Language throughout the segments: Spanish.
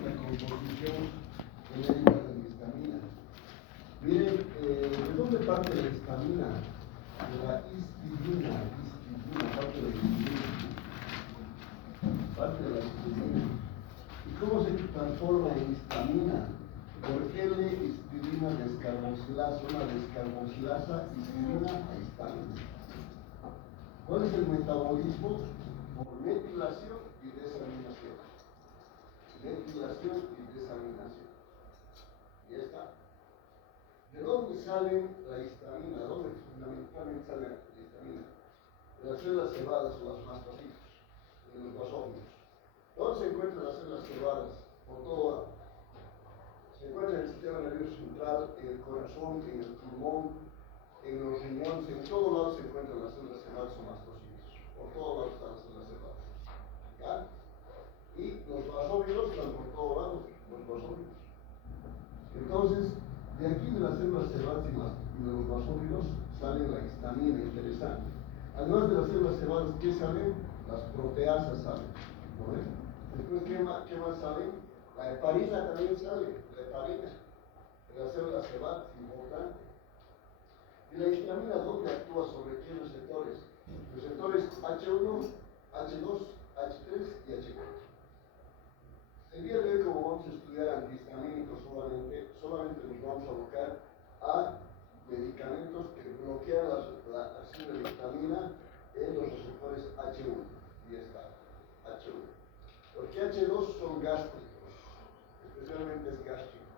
la composición genérica de la histamina. Miren, ¿de dónde parte la histamina? De la histidina, parte de la histidina. Parte de la histidina. ¿Y cómo se transforma en histamina? Por L-histidina descarboxilasa, una descarboxilasa histidina a histamina. ¿Cuál es el metabolismo? Por metilación y desaminación. Metilación y desaminación. Ya está. ¿De dónde sale la histamina? ¿De dónde fundamentalmente sale la histamina? De las células cebadas o las mastocitos, en los basófilos. ¿Dónde se encuentran las células cebadas? Por todo lado. Se encuentra en el sistema nervioso central, en el corazón, en el pulmón, en los riñones, en todo lado se encuentran las células cebadas o mastocitos. Por todo lado están las células cebadas. ¿Ya? Y los basófilos están por todo lado, los basófilos. Entonces, de aquí de las células cebadas y de los basófilos sale la histamina, interesante. Además de las células cebadas, ¿qué salen? Las proteasas salen. ¿No ven? Después, ¿qué más sale? La heparina también sale, la heparina. De las células cebadas, importante. ¿Y la histamina dónde actúa? ¿Sobre qué receptores? Receptores H1, H2, H3 y H4. El día de hoy, como vamos a estudiar antihistamínicos solamente nos vamos a abocar a medicamentos que bloquean la acción de la histamina en los receptores H1. Y está, H1. Porque H2 son gástricos, especialmente es gástrico.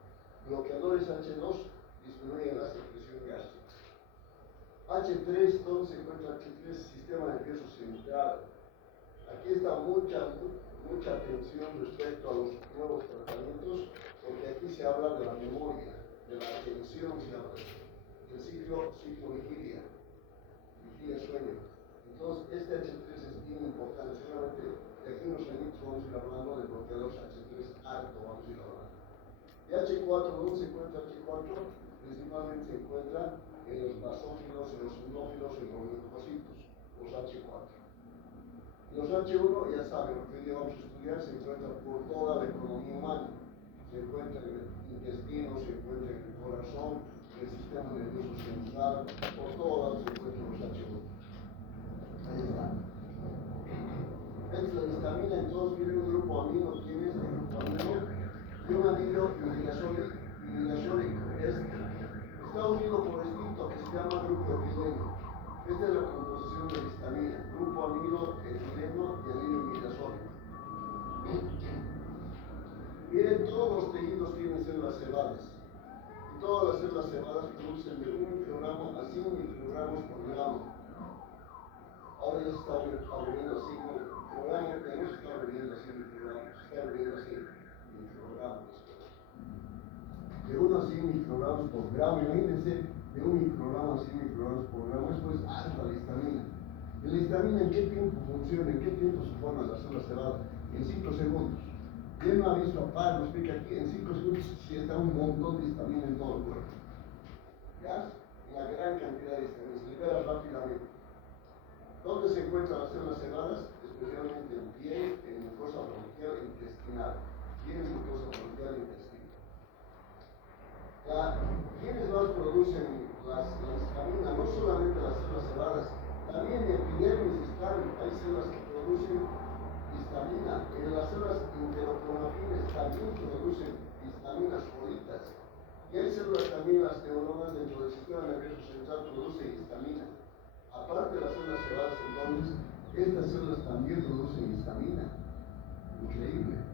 Bloqueadores H2 disminuyen la secreción gástrica. H3, ¿dónde se encuentra H3? Sistema nervioso central. Aquí está mucha atención respecto a los nuevos tratamientos, porque aquí se habla de la memoria, de la atención, se habla del ciclo vigilia, sueño. Entonces, este H3 es bien importante, seguramente de aquí en los años vamos a ir hablando de bloqueadores H3 alto, vamos a ir hablando. Y H4, ¿dónde se encuentra H4? Principalmente se encuentra en los basófilos, en los endófilos, en los linfocitos, los H4. Los H1, ya saben, lo que hoy día vamos a estudiar, se encuentran por toda la economía humana. Se encuentra en el intestino, se encuentra en el corazón, en el sistema nervioso central, por todos lados se encuentran los H1. Ahí está. Es la histamina, entonces miren un grupo amino, ¿quién es el grupo amino? Y un anillo urinosólico. Está unido por escrito que se llama grupo etileno. Esta es la composición de la histamina, grupo amino, etileno y anillo urinosólico. Miren, todos los tejidos tienen células cebadas. Y todas las células cebadas producen de 1 microgramo a 5 microgramos por gramo. Ahora ya se está abriendo 5 microgramos, pero no se está abriendo 100 microgramos, se está abriendo 100 microgramos. De 1 a 100 microgramos por gramo, imagínense, de 1 microgramo a 100 microgramos por gramo, esto es alta la histamina. ¿Y la histamina en qué tiempo funciona? ¿En qué tiempo se forman las células cebadas? En 5 segundos. ¿Quién no ha visto a Pablo? Lo explica aquí, en 5 segundos si está un montón de histamina en todo el cuerpo. ¿Ya? Una gran cantidad de histamina, se libera rápidamente. ¿Dónde se encuentran las células cebadas? Especialmente en piel, en mucosa bronquial e intestinal. Piel, mucosa bronquial e intestinal. ¿Quiénes más producen la histamina? No solamente las células cebadas, también en epidermis están, hay células que producen histamina. En las células interocromafines también producen histaminas solitas. Y hay células también, las neuronas dentro del sistema nervioso central producen histamina. Aparte de las células cebadas, entonces, estas células también producen histamina. Increíble.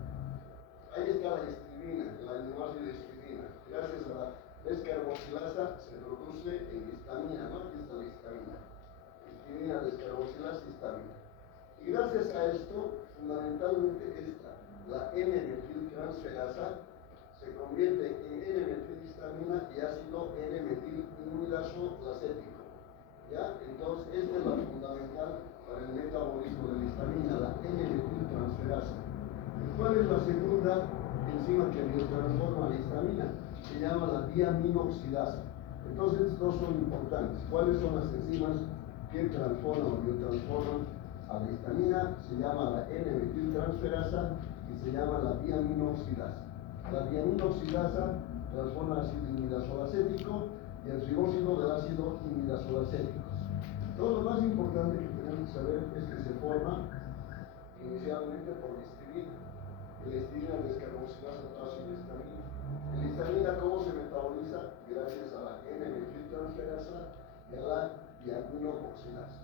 Ahí está la histamina, la aminoácido histamina. Gracias a la descarboxilasa se produce en histamina, ¿no? Aquí está la histamina. Histamina, descarboxilasa, histamina. Y gracias a esto, fundamentalmente esta, la N-metiltransferasa, se convierte en N-metilhistamina y ácido N-metilimidazo-lacético. ¿Ya? Entonces, esta es la fundamental para el metabolismo de la histamina, la N-metiltransferasa. ¿Cuál es la segunda enzima que biotransforma la histamina? Se llama la diaminoxidasa. Entonces, estos dos son importantes. ¿Cuáles son las enzimas que transforman o biotransforman a la histamina? Se llama la N-metiltransferasa que se llama la diaminoxidasa. La diaminoxidasa transforma el ácido imidazolacético y el trigóxido del ácido imidazolacético. Todo lo más importante que tenemos que saber es que se forma inicialmente por histamina. La histamina descarboxilasa toda su histamina. La histamina, ¿cómo se metaboliza? Gracias a la N-metiltransferasa y a la diaminoxidasa.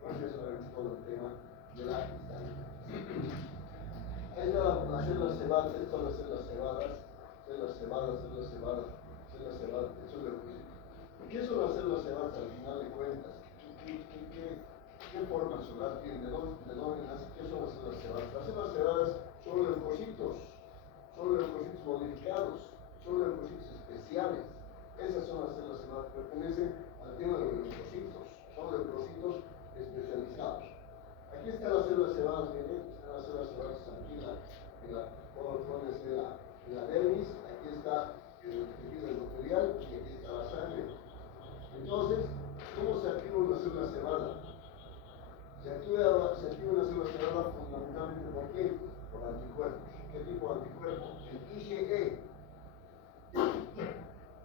Entonces, ya sabemos todo el tema de la histamina. Ahí está las células cebadas, estas son las células cebadas, células cebadas, células cebadas, células cebadas, eso es lo que ¿qué son las células cebadas al final de cuentas? ¿Qué forma solar tienen? ¿De dónde nacen? ¿Qué son las células cebadas? Las células cebadas son leucocitos modificados, son leucocitos especiales. Esas son las células cebadas, pertenecen al tema de los leucocitos, son leucocitos especializados. Aquí están las células cebadas, miren, están las células cebadas aquí en la dermis, aquí está el tejido endotelial y aquí está la sangre. Entonces, ¿cómo se activa una célula cebada? Se activa una célula cebada fundamentalmente ¿por qué? Por anticuerpos. ¿Qué tipo de anticuerpos? El IgE.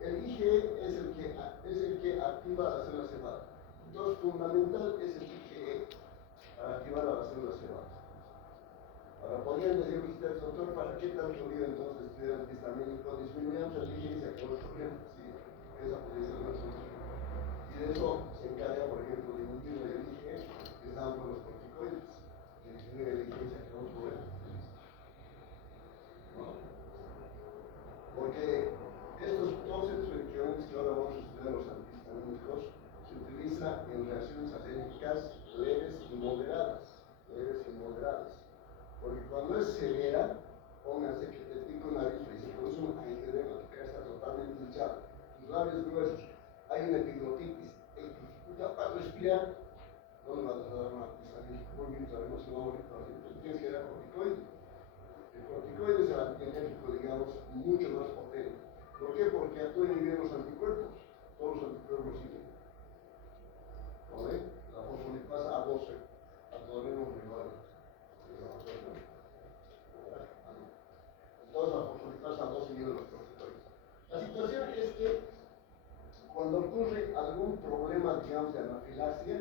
El IgE es el que activa a la célula cebada. Entonces, fundamental es el IgE para activar a las células cebadas. Ahora, podrían decir ustedes, doctor, ¿para qué tanto lío entonces estudiar antihistamínico? Disminuyamos el IgE y se acabó el problema. Sí, esa podría ser una solución. Y de eso se encarga, por ejemplo, de disminuir el IgE, que estaban con los corticoides. De disminuir el IgE se acabó el problema. ¿No? Porque todos estos medicamentos que ahora vamos a estudiar, los antihistamínicos, se utilizan en reacciones alérgicas leves y moderadas. Porque cuando es severa, pónganse que te pica una avispa y se produce un angioedema, tu cara está totalmente hinchada, tus labios gruesos, hay una epiglotitis, te dificulta para respirar, no le vas a dar una antihistamínico, muy bien sabemos que no va a morir, tienes que dar corticoide. El corticoide es el antialérgico, digamos, mucho más potente. ¿Por qué? Porque actúa inhibiendo los anticuerpos, todos los anticuerpos siguen. ¿No ven? La fosfolipasa A12, atoreno rival. Entonces la fosfolipasa A12 inhibe los corticoides. La situación es que cuando ocurre algún problema, digamos, de anafilaxia,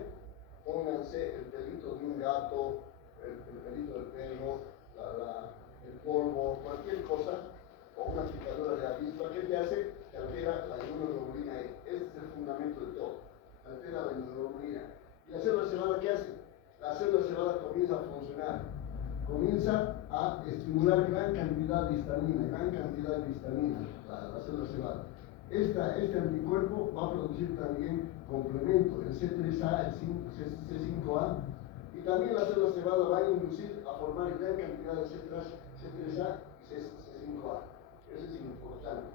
pónganse el pelito de un gato, el pelito del perro, el polvo, cualquier cosa, o una picadura de avispa, ¿qué te hace? Te altera la inmunoglobulina E. Este es el fundamento de todo. Altera la inmunoglobulina. ¿Y la célula cebada qué hace? La célula cebada comienza a funcionar. Comienza a estimular gran cantidad de histamina, la célula cebada. Este anticuerpo va a producir también complemento, el C3A, el C5A, y también la célula cebada va a inducir a formar gran cantidad de C3A y C5A. Eso es importante.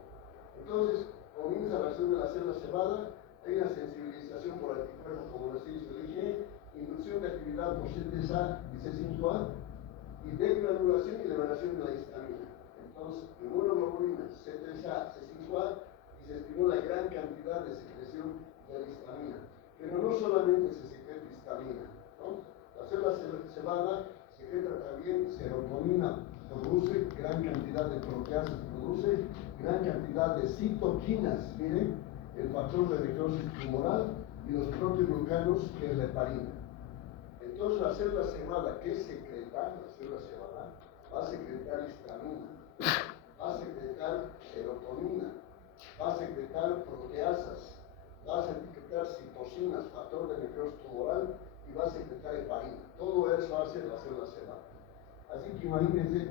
Entonces, comienza la acción de la célula cebada, hay una sensibilización por anticuerpos como les dije, inducción de actividad por C3A y C5A, y degranulación y liberación de la histamina. Entonces, inmunoglobulina, C3A, C5A, y se estimula gran cantidad de secreción de la histamina. Pero no solamente se secreta histamina, ¿no? La célula cebada secreta también serotonina, produce gran cantidad de proteasas, produce gran cantidad de citoquinas, miren, el factor de necrosis tumoral y los proteoglucanos, que es la heparina. Entonces la célula cebada, ¿qué secreta? La célula cebada va a secretar histamina, va a secretar serotonina, va a secretar proteasas, va a secretar citocinas, factor de necrosis tumoral, y va a secretar heparina. Todo eso va a ser la célula cebada. Así que imagínense,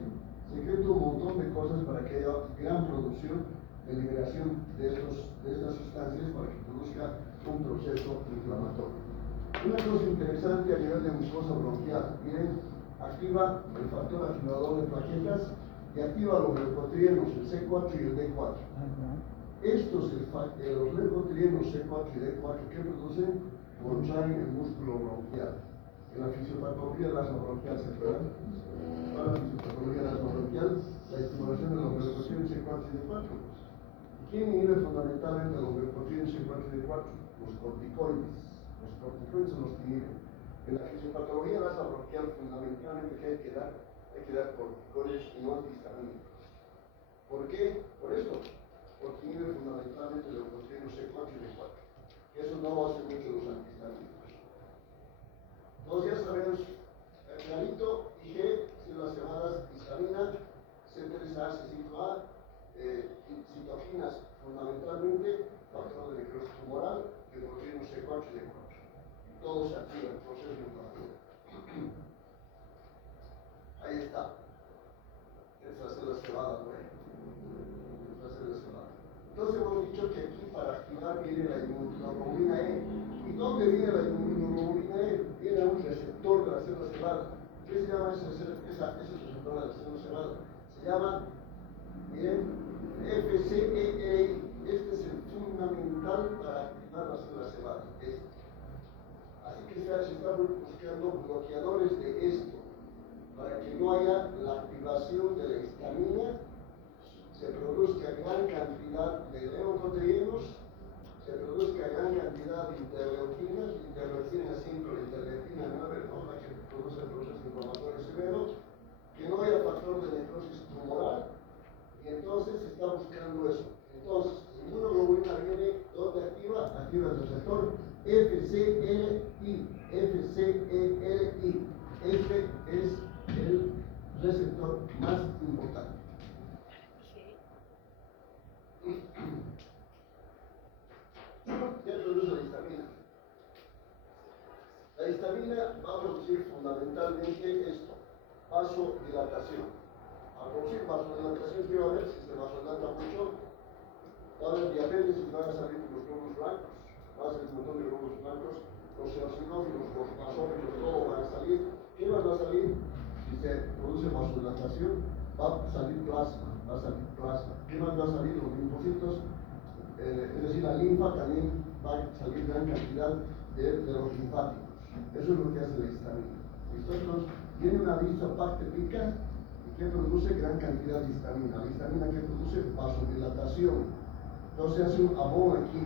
secreta un montón de cosas para que haya gran producción de liberación de estas sustancias para que produzca un proceso inflamatorio. Una cosa interesante a nivel de mucosa bronquial, miren, activa el factor activador de plaquetas y activa los leucotrienos, el C4 y el D4. Estos, los leucotrienos C4 y D4, ¿qué producen? Contraen el músculo bronquial. En la fisiopatología del asma bronquial, ¿se acuerdan? Para la fisiopatología del asma bronquial, la estimulación de los leucotrienos C4 y D4. ¿Quién inhibe fundamentalmente los leucotrienos C4 y D4? Los corticoides. Los corticoides son los que inhiben. En la fisiopatología del asma bronquial, fundamentalmente, ¿qué hay que dar? hay que dar corticoides y no antihistamínicos. ¿Por qué? Por esto, porque inhibe fundamentalmente el leucotrieno C4 y D4. Eso no hace mucho los antihistamínicos. Entonces ya sabemos, clarito, IG, células cerradas, histamina, C3A, C5A, citoquinas, fundamentalmente, factor de necrosis tumoral, leucotrieno C4 y D4. Todo se activa, el proceso inflamatorio. Ahí está. Esa célula cerrada, ¿no? Esa célula cerrada. Entonces hemos dicho que aquí para activar viene la inmunoglobulina E. ¿Y dónde viene la inmunoglobulina E? Viene a un receptor de la célula cerrada. ¿Qué se llama ese receptor de la célula cerrada? Se llama, miren, FCEI. Este es el fundamental para activar la célula cerrada. Así que se está buscando bloqueadores de esto, para que no haya la activación de la histamina, se produzca gran cantidad de leucotrienos, se produzca gran cantidad de interleuquina 5, la interleuquina 9, ¿no? La que produce el proceso inflamatorio severo, que no haya factor de necrosis tumoral, y entonces se está buscando eso. Entonces, inmunoglobulina viene, ¿dónde activa? Activa el receptor FCLI. FCLI. Este es el receptor más importante. Ya produce la histamina. La histamina va a producir fundamentalmente esto, vasodilatación. Al producir vasodilatación, quiero ver si se vasodilata mucho, va a haber diabetes y van a salir los glóbulos blancos, va a salir un montón de glóbulos blancos, los eosinófilos, los basófilos, todo van a salir. ¿Qué más va a salir? Si se produce vasodilatación, va a salir plasma, ¿Qué más va a salir? Los linfocitos, es decir, la linfa también va a salir gran cantidad de los linfáticos. Eso es lo que hace la histamina. Entonces, tiene una vista pactética que produce gran cantidad de histamina. La histamina que produce vasodilatación. Entonces hace un abón aquí,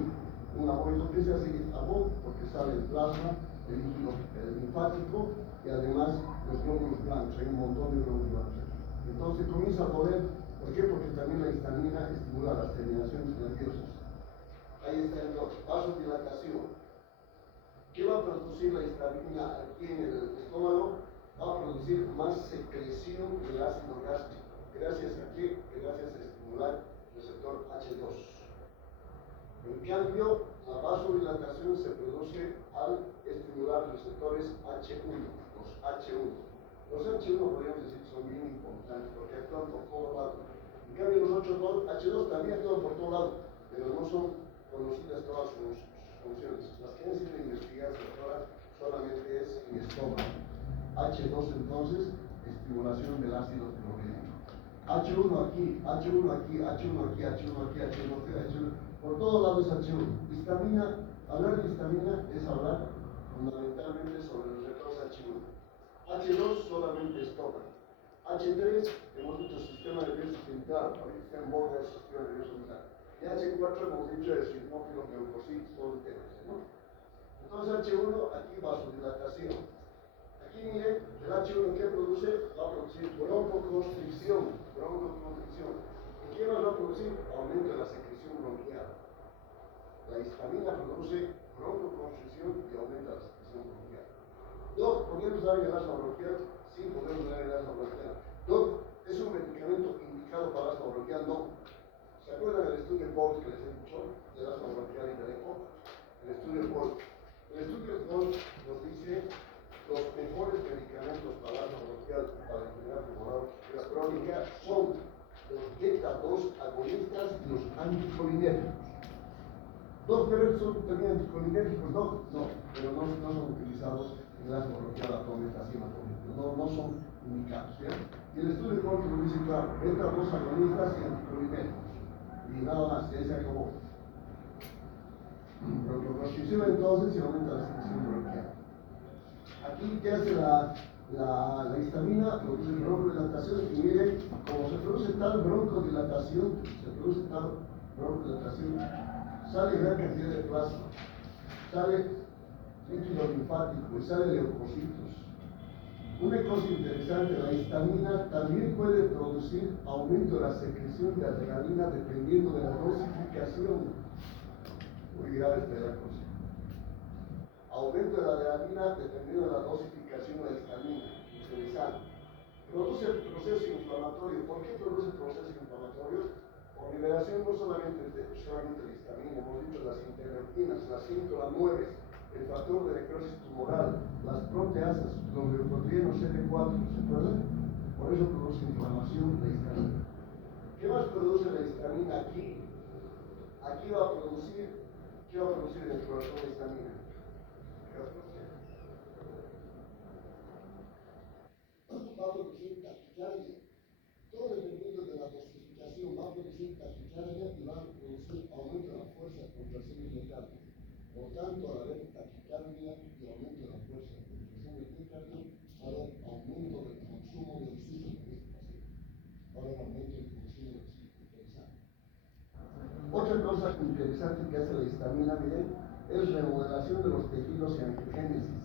un abón. ¿Por qué se hace abón? Porque sale el plasma, el líquido linfático y además los glóbulos blancos. Hay un montón de glóbulos blancos aquí. Entonces comienza a poder, ¿por qué? Porque también la histamina estimula las terminaciones nerviosas. Ahí está el vasodilatación. ¿Qué va a producir la histamina aquí en el estómago? Va a producir más secreción del ácido gástrico. ¿Gracias a qué? Gracias a estimular el receptor H2. En cambio, la vasodilatación se produce al estimular los receptores H1, los H1. Los H1 podríamos decir que son bien importantes porque actúan por todos lados. En cambio, los H2 también actúan por todos lados, pero no son conocidas todas sus funciones. Las que han sido investigadas hasta ahora solamente es en estómago. H2 entonces, estimulación del ácido clorhídrico. H1 aquí, H1 aquí, H1 aquí, H1 aquí, H1 aquí, H1. Por todos lados es H1. Histamina, hablar de histamina es hablar fundamentalmente sobre los receptores H1. H2 solamente estómago. H3, hemos dicho sistema nervioso central, ahorita está en boga el sistema nervioso central. Y H4 hemos dicho eosinófilos, leucocitos, todo el tema, ¿no? Entonces H1, aquí vasodilatación. Aquí miren, el H1 ¿qué produce? Va a producir broncoconstricción. ¿Y qué más va a producir? Aumento de la secreción bronquial. La histamina produce broncoconstricción y aumenta la secreción bronquial. Doc, ¿podemos dar el asma bronquial? Sí, podemos dar el asma bronquial. Doc, ¿es un medicamento indicado para asma bronquial? No. ¿Se acuerdan del estudio PORT que les he dicho? Del asma bronquial y del EPO. El estudio PORT. El estudio PORT nos dice los mejores medicamentos para asma bronquial y para la enfermedad pulmonar crónica son los beta-2 agonistas y los anticolinérgicos. Dos pero son también anticolinérgicos, ¿no? No, pero no son utilizados en el asma bronquial actualmente, no son indicados, ¿sí? Y el estudio de Corte lo dice claro, beta-2 agonistas y anticolinérgicos. Y nada más, ya se acabó. Broncoconstricción entonces se aumenta la secreción bronquial. Aquí, ¿qué hace la histamina? Produce broncodilatación y miren, como se produce tal broncodilatación, sale gran cantidad de plasma, sale líquido linfático y sale leucocitos. Una cosa interesante, la histamina también puede producir aumento de la secreción de adrenalina dependiendo de la dosificación. Muy grave está la cosa. Aumento de la adrenalina dependiendo de la dosificación de la histamina. Interesante. Produce procesos inflamatorios. ¿Por qué produce procesos inflamatorios? Por liberación no solamente de la histamina, hemos dicho las interleuquinas, las 5, las 9, el factor de necrosis tumoral, las proteasas, los leucotrienos CD4, ¿se acuerdan? Por eso produce inflamación la histamina. ¿Qué más produce la histamina aquí? Aquí va a producir, ¿qué va a producir el corazón de histamina? ¿Qué va a producir? Va a producir taquicardia. Todo dependiendo de la dosificación, va a producir taquicardia y va a producir aumento de la fuerza de contracción del miocardio. Por tanto, al haber taquicardia y aumento de la fuerza de contracción del miocardio, va a haber aumento del consumo de oxígeno en este paciente. Va a haber aumento del consumo de oxígeno. Interesante. Otra cosa interesante que hace la histamina, miren, es remodelación de los tejidos y angiogénesis.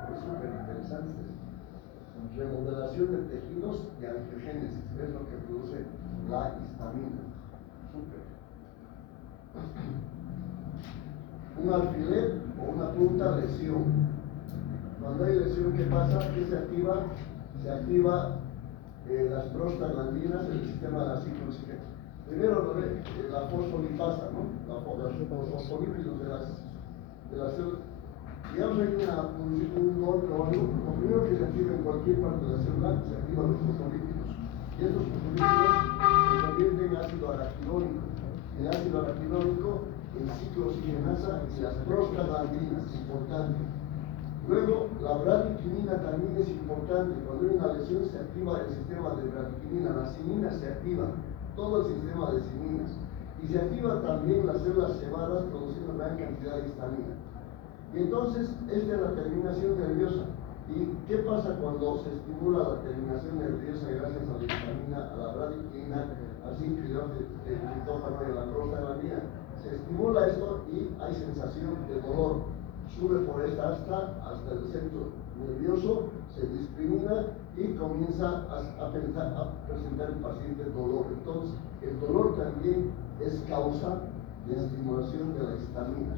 Es súper interesante. Remodelación de tejidos y angiogénesis es lo que produce la histamina. Súper. Un alfiler o una punta, lesión. Cuando hay lesión, ¿qué pasa? ¿Qué se activa? Se activa las prostaglandinas, el sistema de la ciclocina. Primero la fosfolipasa, ¿no? Los fosfolípidos de las células. Digamos, hay un golpe o algo, lo primero que se activa en cualquier parte de la célula, se activan los fosfolípidos. Y estos fosfolípidos se convierten en ácido araquidónico. El ácido araquidónico en ciclooxigenasa y las prostaglandinas, importante. Luego, la bradiquinina también es importante. Cuando hay una lesión se activa el sistema de bradiquinina, la cinina se activa, todo el sistema de cininas. Y se activa también las células cebadas produciendo gran cantidad de histamina. Y entonces, esta es la terminación nerviosa. ¿Y qué pasa cuando se estimula la terminación nerviosa gracias a la histamina, a la bradiquinina, al cincriol de triptófano y a la prostaglandina? Se estimula esto y hay sensación de dolor. Sube por esta hasta el centro nervioso, se discrimina y comienza a presentar el paciente dolor. Entonces, el dolor también es causa de estimulación de la histamina.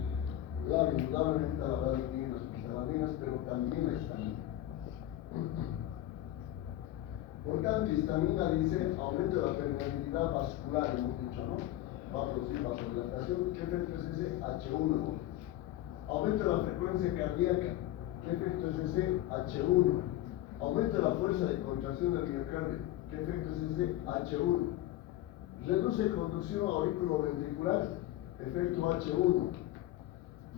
Claro, indudablemente la bradiquinina, las prostaglandinas, pero también la histamina. Por tanto, histamina dice aumento de la permeabilidad vascular, hemos dicho, ¿no? Va a producir vasodilatación. ¿Qué efecto es ese? H1. Aumento de la frecuencia cardíaca. ¿Qué efecto es ese? H1. Aumento de la fuerza de contracción del miocardio. ¿Qué efecto es ese? H1. Reduce conducción auriculoventricular. Efecto H1.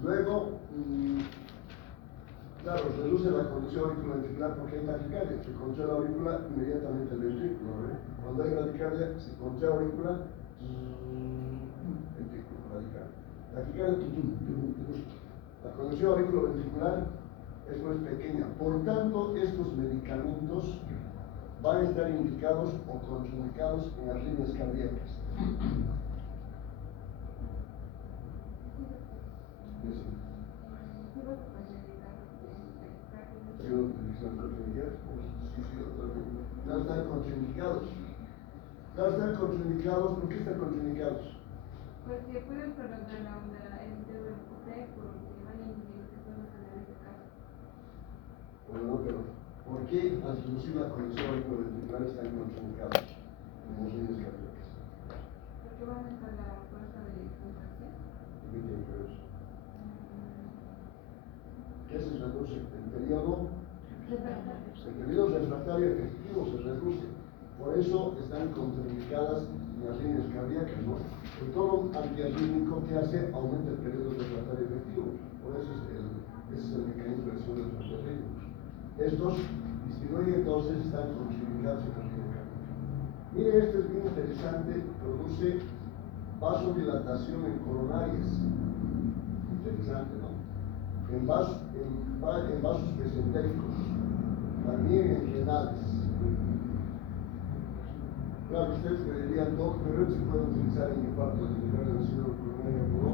Luego, claro, reduce la conducción auriculoventricular porque hay taquicardia. Se contrae la aurícula, inmediatamente el ventrículo, ¿eh? Cuando hay bradicardia, se contrae la aurícula, ventrículo radical. Taquicardia, la conducción auriculoventricular es más pequeña. Por tanto, estos medicamentos van a estar indicados o contraindicados en arritmias cardíacas. No están contraindicados. No están contraindicados. ¿Por qué están contraindicados? Porque pueden prolongar la onda el dedo del pie porque van a impedir que puedan tener ese caso. Bueno, no, pero ¿por qué al reducir la conexión auriculoventricular están contraindicados en los niños cardíacos? Porque van a estar la fuerza de contracción. ¿Qué tiene que ver eso? ¿Qué se reduce? El periodo refractario efectivo se reduce. Por eso están contraindicadas las líneas cardíacas, ¿no? El todo antiarrítmico que hace aumenta el periodo refractario efectivo. Por eso ese es el mecanismo de acción de los antiarrítmicos. Estos disminuyen, entonces están contraindicados en la línea cardíaca. Mire, esto es bien interesante, produce vasodilatación en coronarias. Interesante, ¿no? En vasos mesentéricos, también en renales. Claro, ustedes me dirían, Doc, pero se puede utilizar en infarto de circulación coronaria agudo,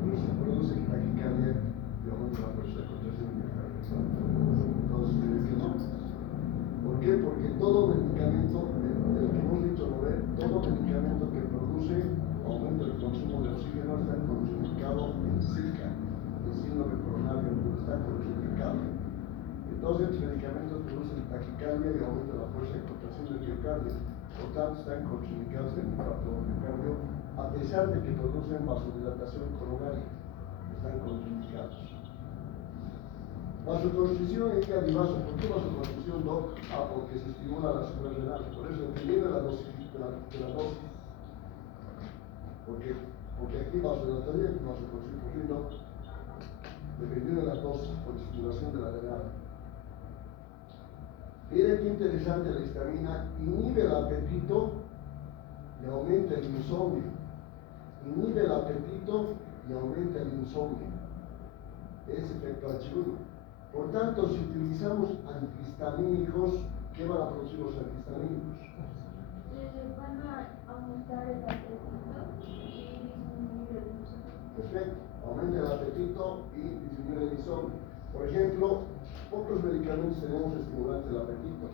pero se produce taquicardia y aumenta la fuerza de contracción miocardial. Entonces, que no ¿Por qué? Porque todo medicamento, del que hemos dicho, ¿no? Todo medicamento que produce aumento del consumo de oxígeno está contraindicado en SICA, en síndrome coronario, está contraindicado. Entonces, los medicamentos producen taquicardia y aumento de la fuerza de contracción del miocardio. Por tanto, están contraindicados en el infarto del miocardio, a pesar de que producen vasodilatación coronaria. Están contraindicados. Vasoconstricción y hígado y vaso. ¿Por qué vasoconstricción, doc? Porque se estimula la suprarrenal. Por eso, dependiendo de la dosis. Porque aquí vasodilatación y aquí vasoconstricción, doc. Dependiendo de la dosis, por estimulación de la renal. Miren qué interesante, la histamina inhibe el apetito y aumenta el insomnio. Inhibe el apetito y aumenta el insomnio. Es efecto H1. Por tanto, si utilizamos antihistamínicos, ¿qué van a producir los antihistamínicos? Van a aumentar el apetito y disminuir el insomnio. Perfecto, aumenta el apetito y disminuye el insomnio. Por ejemplo, pocos medicamentos tenemos estimulantes del apetito.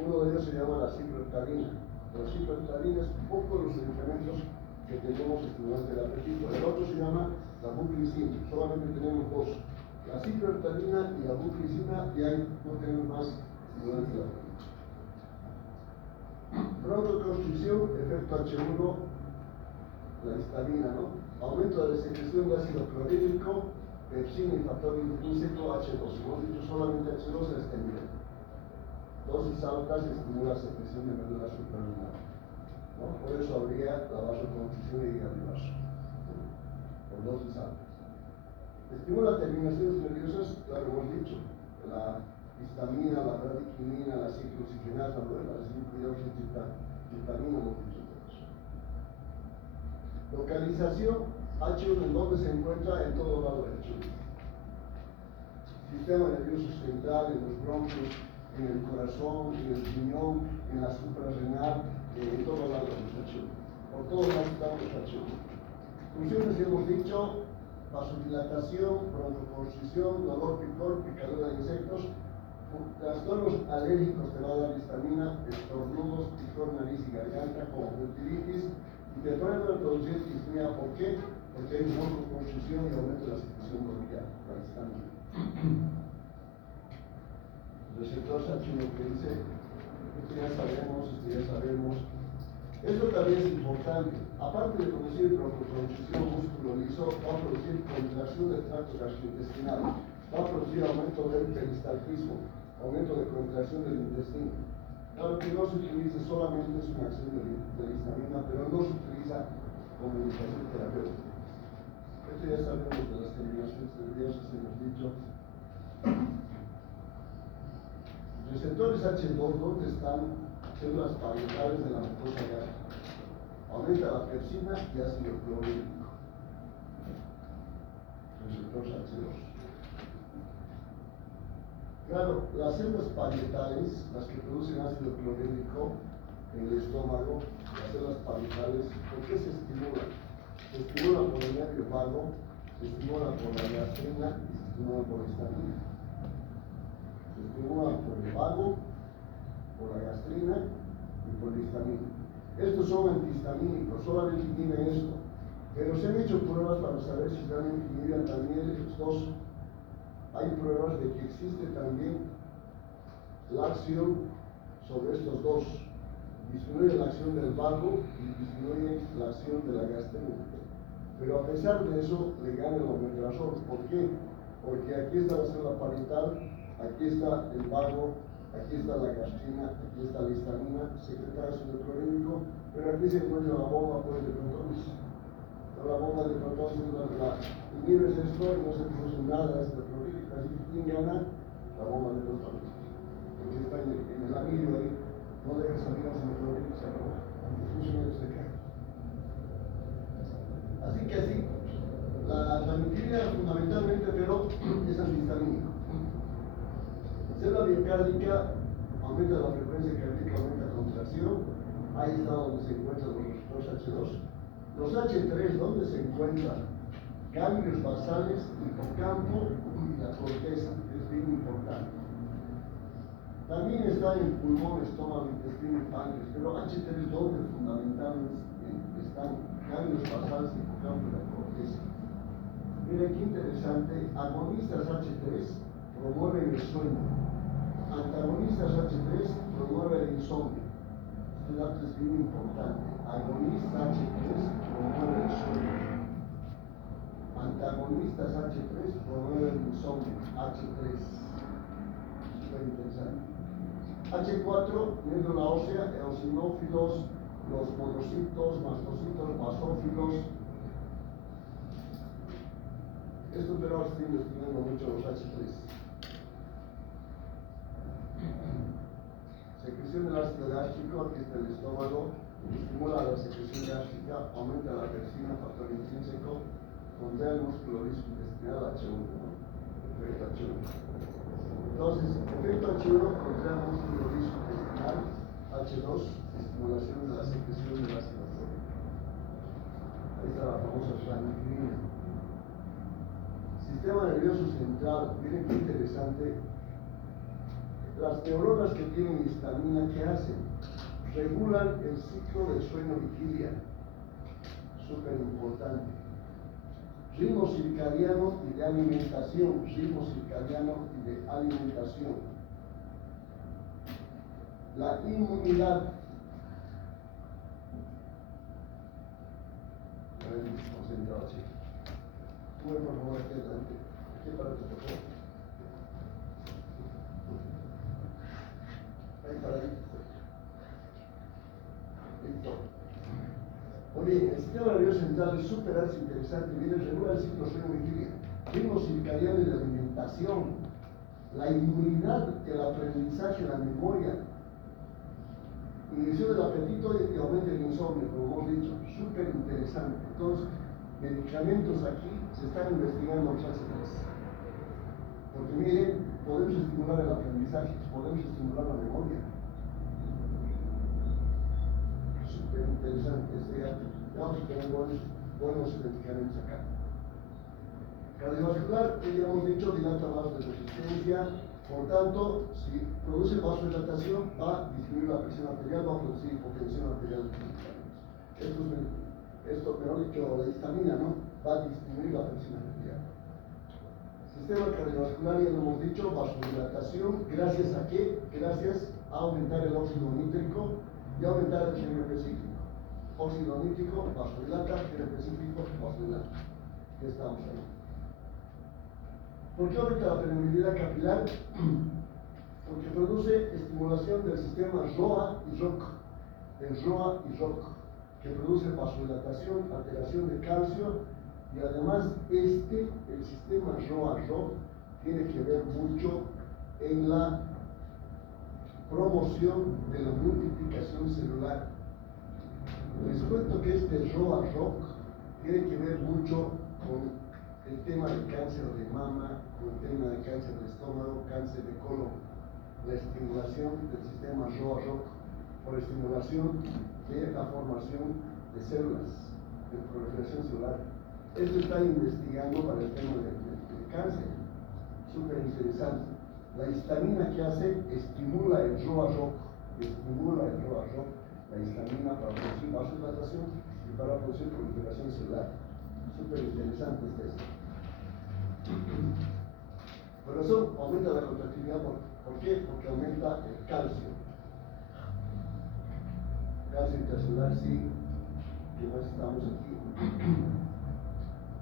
Uno de ellos se llama la ciprofloxacina. La ciprofloxacina es poco los medicamentos que tenemos estimulantes del apetito. El otro se llama la buclicina. Solamente tenemos dos. La ciprofloxacina y la buclicina, y ahí no tenemos más estimulantes del apetito. Broncoconstricción, efecto H1, la histamina, ¿no? Aumento de la secreción de ácido clorhídrico, pepsina y factor intrínseco H2. Hemos dicho solamente H2 en este nivel. Dosis altas estimula la secreción de médula suprarrenal, ¿no? Por eso habría la vasoconstricción y hígado y vaso, por dosis altas. Estimula terminaciones nerviosas, claro, hemos dicho, la histamina, la bradiquinina, la ciclocigenasa, la ciclohidroxivitamina, hemos dicho todo eso. Localización H1, ¿en dónde se encuentra? En todo lado del H1. Sistema nervioso central, en los bronquios, en el corazón, en el riñón, en la suprarrenal, en todo lado del H1. Por todos lados estamos H1. Funciones hemos dicho: vasodilatación, broncoconstricción, dolor, picor, picadura de insectos, trastornos alérgicos te va a dar histamina, estornudos, picor, nariz y garganta, conjuntivitis, y te pueden producir disnea. ¿Por qué? Porque hay broncoconstricción y aumento de la secreción bronquial, la histamina. Receptor H1 que dice, esto ya sabemos. Esto también es importante. Aparte de producir broncoconstricción, músculo liso, va a producir contracción del tracto gastrointestinal, va a producir aumento del peristaltismo, aumento de contracción del intestino. Claro que no se utiliza solamente, es una acción de la histamina, pero no se utiliza como medicación terapéutica. Esto ya sabemos de las terminaciones nerviosas, hemos dicho. Receptores H2, ¿dónde están? Células parietales de la mucosa gástrica. Aumenta la pepsina y ácido clorhídrico. Receptores H2. Claro, las células parietales, las que producen ácido clorhídrico en el estómago, las células parietales, ¿por qué se estimulan? Se estimulan por el nervio vago, se estimulan por la gastrina y se estimulan por la histamina. Se estimulan por el vago, por la gastrina y por la histamina. Estos son antihistamínicos, solamente inhiben esto. Pero se han hecho pruebas para saber si realmente inhiben también estos dos. Hay pruebas de que existe también la acción sobre estos dos. Disminuye la acción del vago y disminuye la acción de la gastrina. Pero a pesar de eso, le gana el omeprazol. ¿Por qué? Porque aquí está la célula parietal, aquí está el vago, aquí está la gastrina, aquí está la histamina, secreta ácido clorhídrico, pero aquí se encuentra la bomba pues, de protones. La bomba de protones la inhibes esto y no se produce nada de ácido clorhídrico. Así que ¿quién gana? La bomba de protones. Porque está en el anillo ahí, no deja salir ácido clorhídrico, se acabó. Funciona desde acá. Así que así, la ranitidina fundamentalmente, pero es antihistamínico. Célula biocárdica, aumenta la frecuencia cardíaca, aumenta la contracción. Ahí está donde se encuentran los receptores H2. Los H3, ¿dónde se encuentran? Ganglios basales, hipocampo y la corteza, es bien importante. También está en pulmón, estómago, intestino y páncreas, pero H3 donde fundamentalmente están ganglios basales, hipocampo y la corteza. Miren qué interesante, agonistas H3 promueven el sueño, antagonistas H3 promueven el insomnio. Este dato es bien importante. Agonistas H3 promueven el sueño, antagonistas H3 promueven el insomnio. H3, súper interesante. H4, médula ósea, eosinófilos, los monocitos, mastocitos, basófilos. Esto pero ahora estoy investigando mucho los H3. Secreción del ácido gástrico, aquí está el estómago, estimula la secreción gástrica, aumenta la persina, factor intrínseco, contrae el músculo intestinal H1, ¿no? Efecto H1. Entonces, efecto H1 contrae el músculo intestinal, H2, estimulación de la secreción del ácido fólico. Ahí está la famosa ranitidina. Sistema nervioso central, miren qué interesante. Las neuronas que tienen histamina, ¿qué hacen? Regulan el ciclo del sueño-vigilia, súper importante. Ritmo circadiano y de alimentación, ritmo circadiano y de alimentación. La inmunidad. Concentrado, sí. Tú, por favor, aquí adelante. ¿Qué parte te tocó? Ahí para ahí. Listo. Muy bien, el sistema nervioso central es súper interesante. Viene regula el ciclo sueño-vigilia, ritmo circadiano y de alimentación, la inmunidad, el aprendizaje, la memoria, inicio del apetito y aumenta el insomnio, como hemos dicho, súper interesante. Entonces, medicamentos aquí se están investigando los H3. Porque miren, podemos estimular el aprendizaje, podemos estimular la memoria. Súper interesante, vamos a tener buenos medicamentos acá. Cardiovascular, ya hemos dicho, dilata vasos de resistencia, por tanto, si produce vasodilatación, va a disminuir la presión arterial, va a producir hipotensión arterial. Esto, mejor dicho, la histamina, ¿no? Va a disminuir la presión arterial. Sistema cardiovascular, ya lo hemos dicho, vasodilatación, ¿gracias a qué? Gracias a aumentar el óxido nítrico y aumentar el GNP cíclico. Óxido nítrico, vasodilata, GNP cíclico, vasodilata. Ya estamos ahí. ¿Por qué aumenta la permeabilidad capilar? Porque produce estimulación del sistema ROA y ROC. El ROA y ROC, que produce vasodilatación, alteración de calcio, y además el sistema ROA-ROC tiene que ver mucho en la promoción de la multiplicación celular. Les cuento que este ROA-ROC tiene que ver mucho con el tema del cáncer de mama, con el tema del cáncer de estómago, cáncer de colon. La estimulación del sistema ROA-ROC por estimulación de la formación de células, de proliferación celular. Esto está investigando para el tema del cáncer. Súper interesante. La histamina que hace estimula el ROA-ROC, la histamina para producir vasodilatación y para producir proliferación celular. Súper interesante esto. Por eso aumenta la contractilidad. ¿Por qué? Porque aumenta el calcio. Calcio intracelular, sí. ¿Qué más estamos aquí?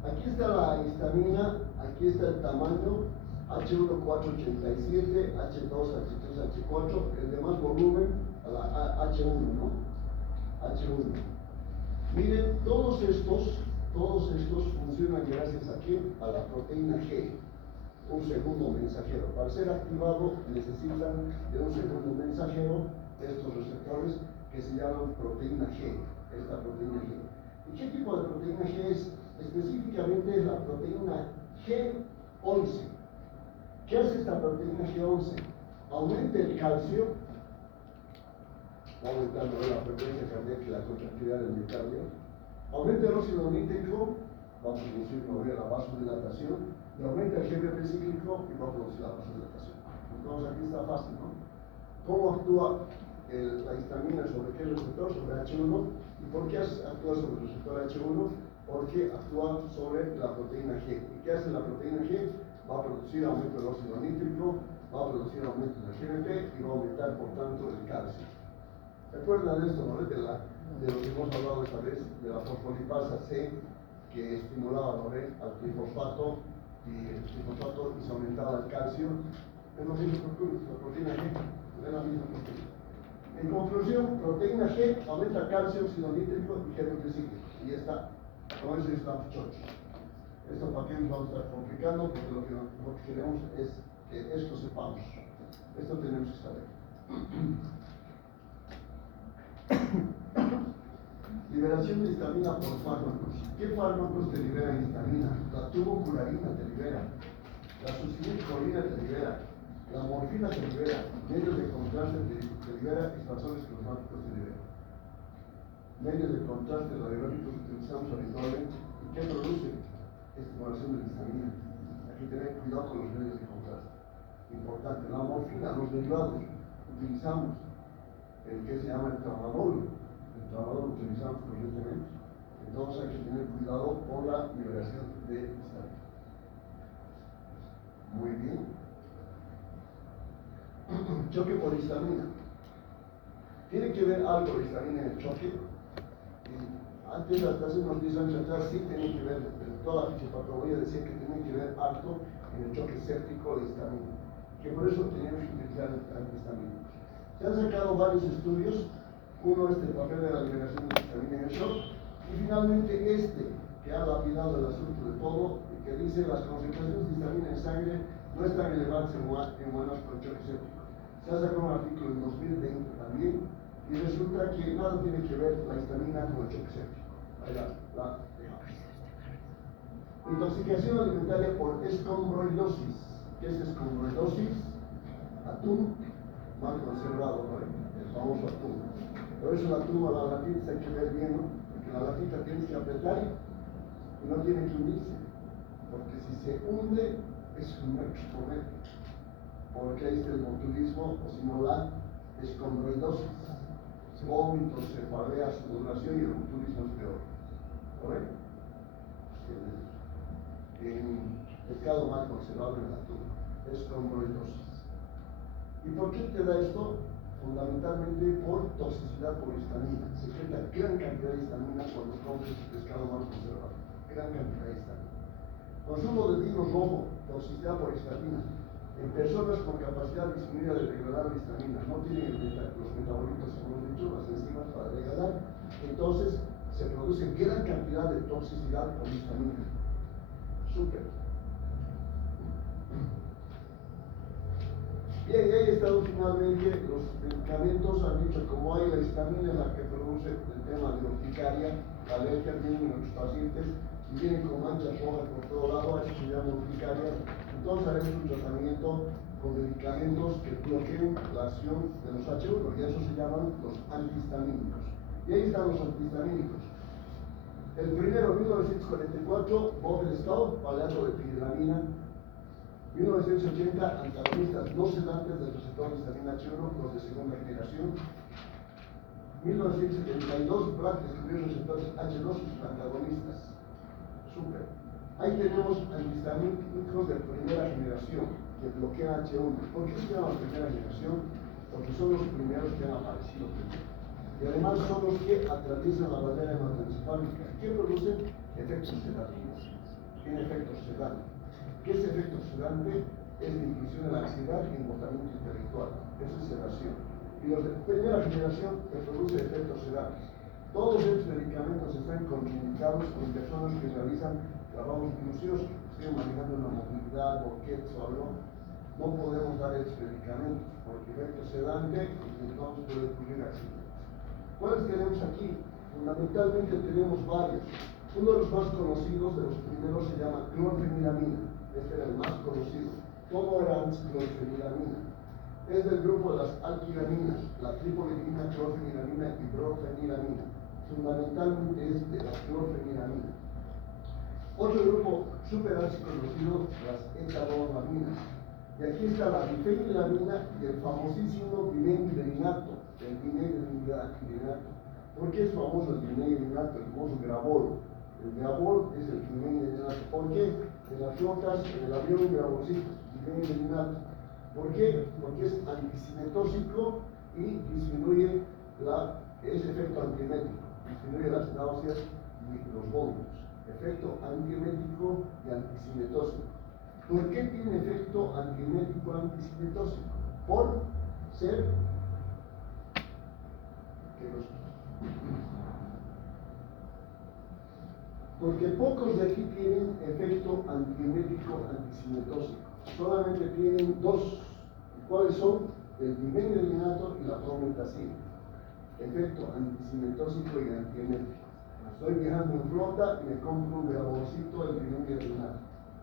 Aquí está la histamina, aquí está el tamaño, H1, 487, H2, H3, H4, el demás volumen a la H1, ¿no? H1. Miren, todos estos funcionan gracias a qué? A la proteína G, un segundo mensajero. Para ser activado necesitan de un segundo mensajero estos receptores que se llaman proteína G, esta proteína G. ¿Y qué tipo de proteína G es? Específicamente es la proteína G11. ¿Qué hace esta proteína G11? Aumenta el calcio, va aumentando la frecuencia cardíaca y la contractilidad del miocardio, aumenta el óxido nítrico, va a producir la vasodilatación, y aumenta el GNP cíclico y va a producir la vasodilatación. Entonces aquí está fácil, ¿no? ¿Cómo actúa la histamina sobre qué receptor? Sobre H1. ¿Y por qué actúa sobre el receptor H1? Porque actúa sobre la proteína G. ¿Y qué hace la proteína G? Va a producir aumento del óxido nítrico, va a producir aumento del GNP y va a aumentar, por tanto, el calcio. ¿Se acuerdan de esto, no? De lo que hemos hablado esta vez, de la fosfolipasa C, que estimulaba al trifosfato y se aumentaba el calcio. Es lo mismo que la proteína G, es la misma proteína. En conclusión, proteína G aumenta calcio, óxido nítrico y GNP. Y ya está. Con eso estamos chochos. Esto para qué nos vamos a estar complicando, porque lo que queremos es que esto sepamos. Esto tenemos que saber. Liberación de histamina por fármacos. ¿Qué fármacos te liberan histamina? La tubocularina te libera, la succinilcolina te libera, la morfina te libera, medios de contraste te libera, expansores cromáticos te liberan. Medios de contraste radiológicos utilizamos habitualmente. ¿Y qué producen? Estimulación de la histamina. Aquí tener cuidado con los medios de contraste. Importante. La morfina, los derivados, utilizamos el que se llama el tramadol. El tramadol lo utilizamos corrientemente. Entonces hay que tener cuidado por la liberación de histamina. Muy bien. Choque por histamina. ¿Tiene que ver algo la histamina en el choque? Antes, hasta hace unos 10 años atrás, sí tenía que ver, toda la fisiopatología decía que tenía que ver algo en el choque séptico de histamina, que por eso teníamos que utilizar antihistamínicos. Se han sacado varios estudios, uno es el papel de la liberación de histamina en el shock, y finalmente este, que ha lapidado el asunto de todo, y que dice las concentraciones de histamina en sangre no están elevadas en humanos con choque séptico. Se ha sacado un artículo en 2020 también, y resulta que nada tiene que ver la histamina con el choque séptico. Ahí la dejamos. Intoxicación alimentaria por escombroidosis. ¿Qué es escombroidosis? Atún mal conservado, ¿no? El famoso atún. Por eso el atún a la latita hay que ver bien, ¿no? Porque la latita tienes que apretar y no tiene que hundirse. Porque si se hunde, es un exponer. Porque ahí está el botulismo, o si no la escombroidosis. Vómitos, cefalea, sudoración y el botulismo es peor. ¿Correcto? En pescado mal conservado en el atún. Escombroidosis. ¿Y por qué te da esto? Fundamentalmente por toxicidad por histamina. Secreta gran cantidad de histamina cuando comes pescado mal conservado. Gran cantidad de histamina. Consumo de vino rojo, toxicidad por histamina. En personas con capacidad disminuida de degradar la histamina, no tienen los metabolitos, hemos dicho, las enzimas para degradar, entonces se produce gran cantidad de toxicidad por histamina. Súper. Bien, ahí están finalmente los medicamentos. Han dicho, como hay la histamina es la que produce el tema de urticaria, la alergia viene en nuestros pacientes y vienen con manchas rojas por todo lado, a eso se llama urticaria. Entonces haremos un tratamiento con medicamentos que bloqueen la acción de los H1 y a eso se llaman los antihistamínicos. Y ahí están los antihistamínicos. El primero, 1944, Vogel-Staub, palato de piridamina. 1980, antagonistas no sedantes del receptor de histamina H1, los de segunda generación. 1972, Black descubrió receptores H2 antagonistas. Súper. Ahí tenemos antihistamínicos de primera generación que bloquean H1. ¿Por qué se llama primera generación? Porque son los primeros que han aparecido primero. Y además son los que atraviesan la barrera hematoencefálica. ¿Qué producen? Efectos sedativos. Tiene efectos sedantes. ¿Qué es efecto sedante? Es la inclusión de la ansiedad y embotamiento intelectual. Eso es sedación. Y los de primera generación que producen efectos sedantes. Todos estos medicamentos están contraindicados con personas que realizan trabajos minuciosos. Estoy manejando una movilidad, boquetes o algo. No podemos dar estos medicamentos porque efecto sedante entonces puede ocurrir accidentes. ¿Cuáles tenemos aquí? Fundamentalmente tenemos varios. Uno de los más conocidos, de los primeros, se llama clorfeniramina. Este era el más conocido. ¿Cómo era antes clorfeniramina? Es del grupo de las alquilaminas, la tripolidina, clorfeniramina y bromfeniramina. Fundamentalmente es de la clorfeniramina. Otro grupo súper archiconocido, las etadoaminas. Y aquí está la difenilamina y el famosísimo vinegrilinato, el vinegrilinato. ¿Por qué es famoso el vinegrilinato, el famoso grabol? El grabol es el vinegrilinato. ¿Por qué? En las flotas, en el avión, grabolcito, vinegrilinato. ¿Por qué? Porque es anticinetóxico y disminuye ese efecto antiemético, disminuye las náuseas y los vómitos. Efecto antiemético y anticinetóxico. ¿Por qué tiene efecto antiemético anticinetóxico? Por ser porque pocos de aquí tienen efecto antiemético anticinetóxico. Solamente tienen dos. ¿Cuáles son? El vinegrilinato y la prometacina. Efecto anticinetóxico y antiemético. Estoy viajando en flota y me compro un grabolcito del vinegrilinato.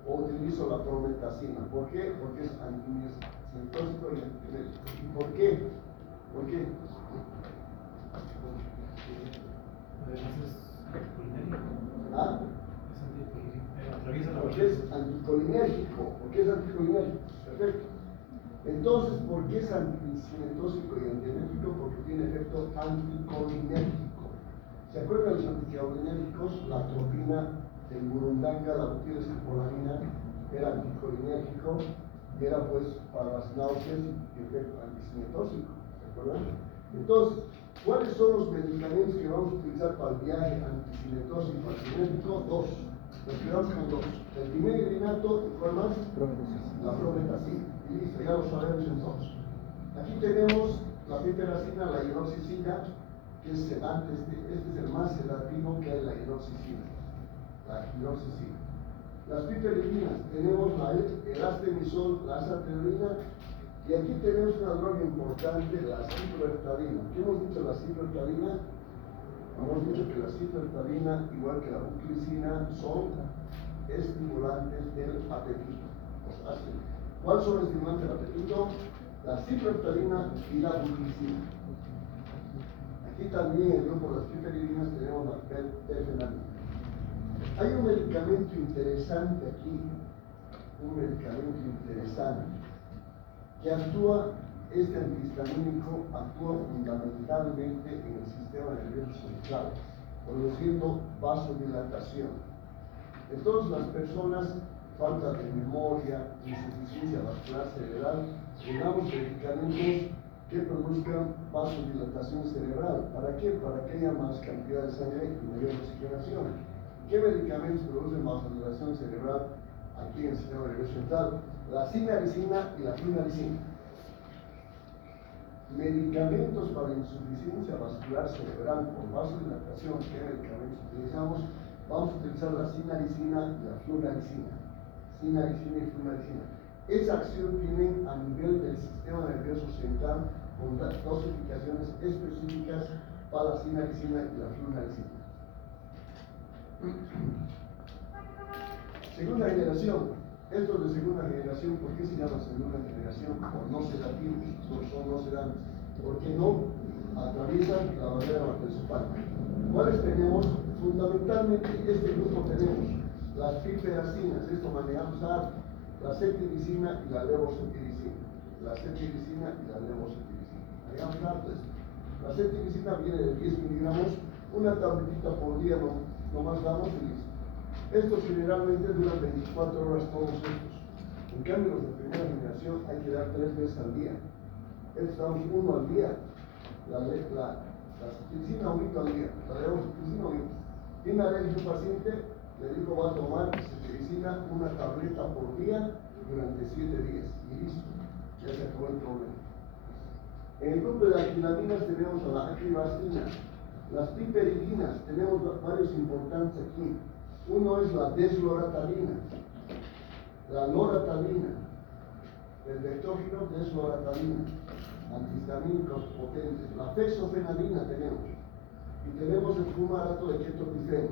O utilizo la prometacina. ¿Por qué? Porque es anticinetóxico y antiemético. ¿Y por qué? ¿Por qué? ¿Ah? Porque es anticolinérgico. ¿Por qué es anticolinérgico? Perfecto. Entonces, ¿por qué es anticinetóxico y antiemético? Porque tiene efecto anticolinérgico. ¿Se acuerdan de los anticolinérgicos? La atropina, el burundanga, la butilosirpolamina era anticolinérgico y era pues para las náuseas y efecto anticinetóxico. ¿Se acuerdan? Entonces, ¿cuáles son los medicamentos que vamos a utilizar para el viaje anticinetóxico antiemético? Dos. Nos quedamos con dos. El vinegrilinato y ¿cuál más? La prometacina. Y listo, ya lo sabemos entonces. Aquí tenemos la piperacina, la hidroxicina, que es sedante, este es el más sedativo que hay, la hidroxicina. La hidroxicina. Las piperidinas, tenemos el astenisol, la azatirolina, y aquí tenemos una droga importante, la cicloheptadina. ¿Qué hemos dicho de la cicloheptadina? Hemos dicho que la cicloheptadina, igual que la buclicina, son estimulantes del apetito. ¿Cuáles son los estimulantes del apetito? La cicloheptadina y la buclicina. Aquí también en el grupo de las piperidinas tenemos la perfenamina. Hay un medicamento interesante aquí, que actúa, este antihistamínico actúa fundamentalmente en el sistema nervioso central, produciendo vasodilatación. Entonces las personas, falta de memoria, insuficiencia vascular cerebral, le damos medicamentos que produzcan vasodilatación cerebral. ¿Para qué? Para que haya más cantidad de sangre y mayor oxigenación. ¿Qué medicamentos producen vasodilatación cerebral aquí en el sistema nervioso central? La sinaricina y la flunarizina. Medicamentos para insuficiencia vascular cerebral por vasodilatación. ¿Qué medicamentos utilizamos? Vamos a utilizar la sinaricina y la flunarizina. Sinaricina y flunarizina. Esa acción tiene a nivel del sistema nervioso central con dosificaciones específicas para la sinaricina y la flunarizina. Segunda generación. Estos de segunda generación, ¿por qué se llama segunda generación? Por no sedativos, son no sedantes. Porque no atraviesan la barrera martesopal. ¿Cuáles tenemos? Fundamentalmente este grupo tenemos las piperacinas, esto manejamos a la cetirizina y la levocetiricina. La cetirizina y la levocetiricina. Manejamos harto esto. La cetirizina viene de 10 miligramos, una tabletita por día no más damos y listo. Estos generalmente duran 24 horas todos estos. En cambio, los de primera generación hay que dar 3 veces al día. Estos damos uno al día. La cetirizina unito al día. La levocetiricina unito. Tiene alergia un paciente, le dijo va a tomar cetirizina una tableta por día durante 7 días. Y listo. Ya se acabó el problema. En el grupo de acrilaminas tenemos a la acribacina. Las piperidinas, tenemos varios importantes aquí. Uno es la desloratadina, la loratadina, el vectógeno desloratadina, antihistamínicos potentes. La fexofenadina tenemos, y tenemos el fumarato de ketopifeno.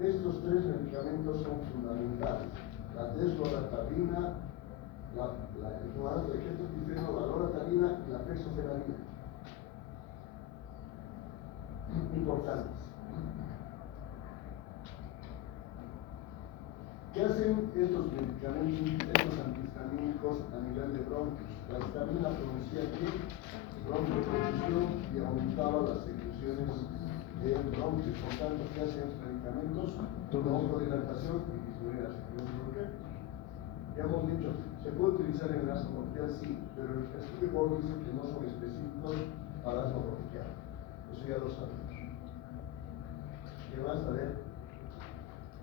Estos 3 medicamentos son fundamentales. La desloratadina, el fumarato de ketopifeno, la loratadina y la fexofenadina. Importantes. ¿Qué hacen estos medicamentos, estos antihistamínicos a nivel de bronquios? La histamina producía que broncoconstricción y aumentaba las secreciones de bronquios. Por tanto, ¿qué hacen estos medicamentos? Bronchodilatación y disminuir la secreción de bronquios. Ya hemos dicho, se puede utilizar en el asma bronquial, sí, pero el estudio Bohr dice que no son específicos para asma bronquial. Eso ya lo sabemos. ¿Qué más? A ver.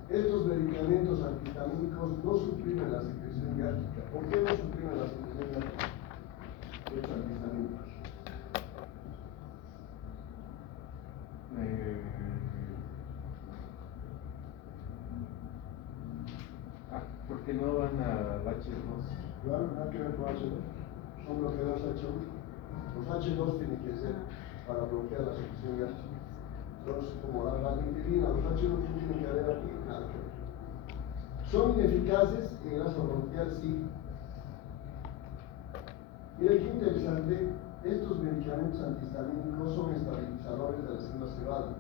Estos medicamentos antihistamínicos no suprimen la secreción gástrica. ¿Por qué no suprimen la secreción gástrica? Estos antihistamínicos. Porque no van al H2. Claro, nada que ver con H2. Son bloqueadores H1. Los H2 tienen que ser para bloquear la secreción gástrica. Entonces, como la valentina, los H1 que tienen que haber aquí, nada que ver. ¿Son ineficaces en el asma bronquial? Sí. Mira qué interesante, estos medicamentos antihistamínicos son estabilizadores de la célula cebada.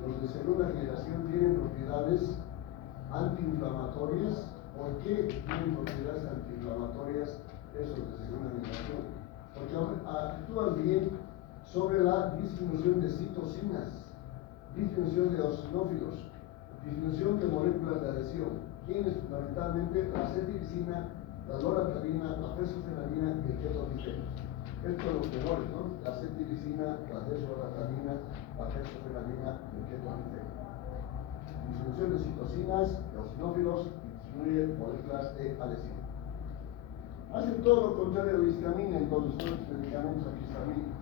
Los de segunda generación tienen propiedades antiinflamatorias. ¿Por qué tienen propiedades antiinflamatorias esos de segunda generación? Porque actúan bien sobre la disminución de citocinas, disminución de eosinófilos, disminución de moléculas de adhesión. ¿Quiénes? Fundamentalmente la cetiricina, la loratadina, la fosfenadina y el ketoprofeno. Estos son los menores, ¿no? La cetiricina, la desloratadina, la fosfenadina y el ketoprofeno. Disminución de citocinas, eosinófilos, disminuye moléculas de adhesión. Hacen todo lo contrario de la histamina, entonces, todos los medicamentos antihistamínicos.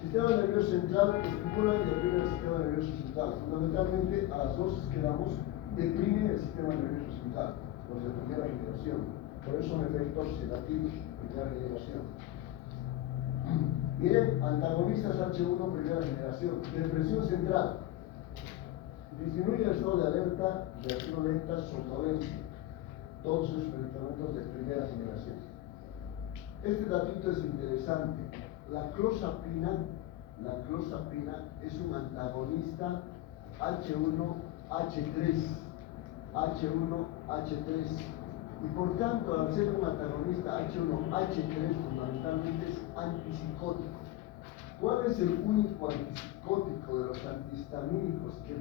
Sistema nervioso central estimula y deprime el sistema nervioso central. Fundamentalmente, a las dosis que damos, deprime el sistema nervioso central, los de primera generación. Por eso son efectos sedativos, primera generación. Miren, antagonistas H1, primera generación. Depresión central. Disminuye el estado de alerta, reacción lenta, somnolencia. Todos esos medicamentos de primera generación. Este datito es interesante. La clozapina es un antagonista H1H3. H1H3. Y por tanto, al ser un antagonista H1H3, fundamentalmente es antipsicótico. ¿Cuál es el único antipsicótico de los antihistamínicos que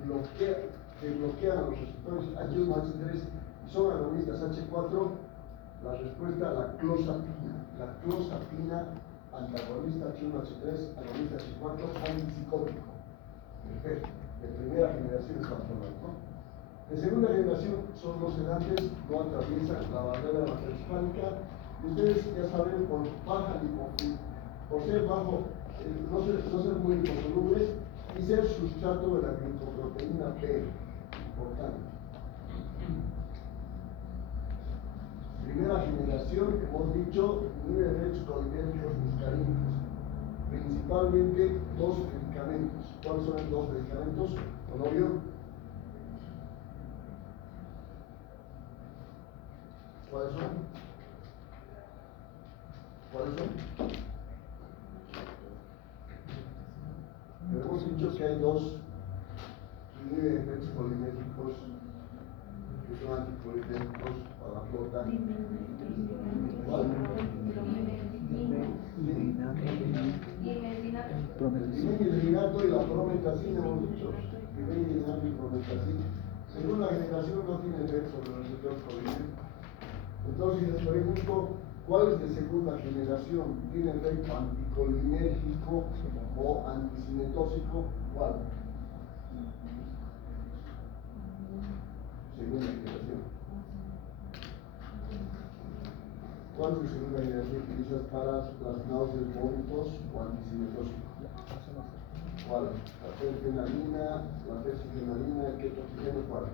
bloquean los receptores H1H3 y son agonistas H4? La respuesta, la clozapina. La clozapina, antagonista H1H3, agonista H4, antipsicótico. Perfecto. De primera generación estamos hablando, ¿no? De segunda generación son los sedantes, no atraviesan la barrera hispánica. Ustedes ya saben, por baja por ser bajo, no ser muy liposolubles y ser sustrato de la glicoproteína P. Importante. Primera generación, hemos dicho, efectos colinérgicos muscarínicos. Principalmente dos medicamentos. ¿Cuáles son los dos medicamentos? Honorio. ¿Cuáles son? ¿Cuáles son? Pero hemos dicho que hay dos efectos colinérgicos que son anticolinérgicos para la flota. ¿Cuál? El linato y la prometacina, hemos dicho. El linato y prometacina. Según la generación no tiene efecto sobre los receptores colinérgicos. Entonces les pregunto, ¿cuál es de segunda generación? ¿Tiene efecto anticolinérgico o anticinetóxico? ¿Cuál? Segunda generación. ¿Cuál es de segunda generación que utilizas para las náuseas, vómitos o anticinetóxico? ¿Cuál? La fenfenalina, la fexofenalina, el ketoprofeno, ¿cuál?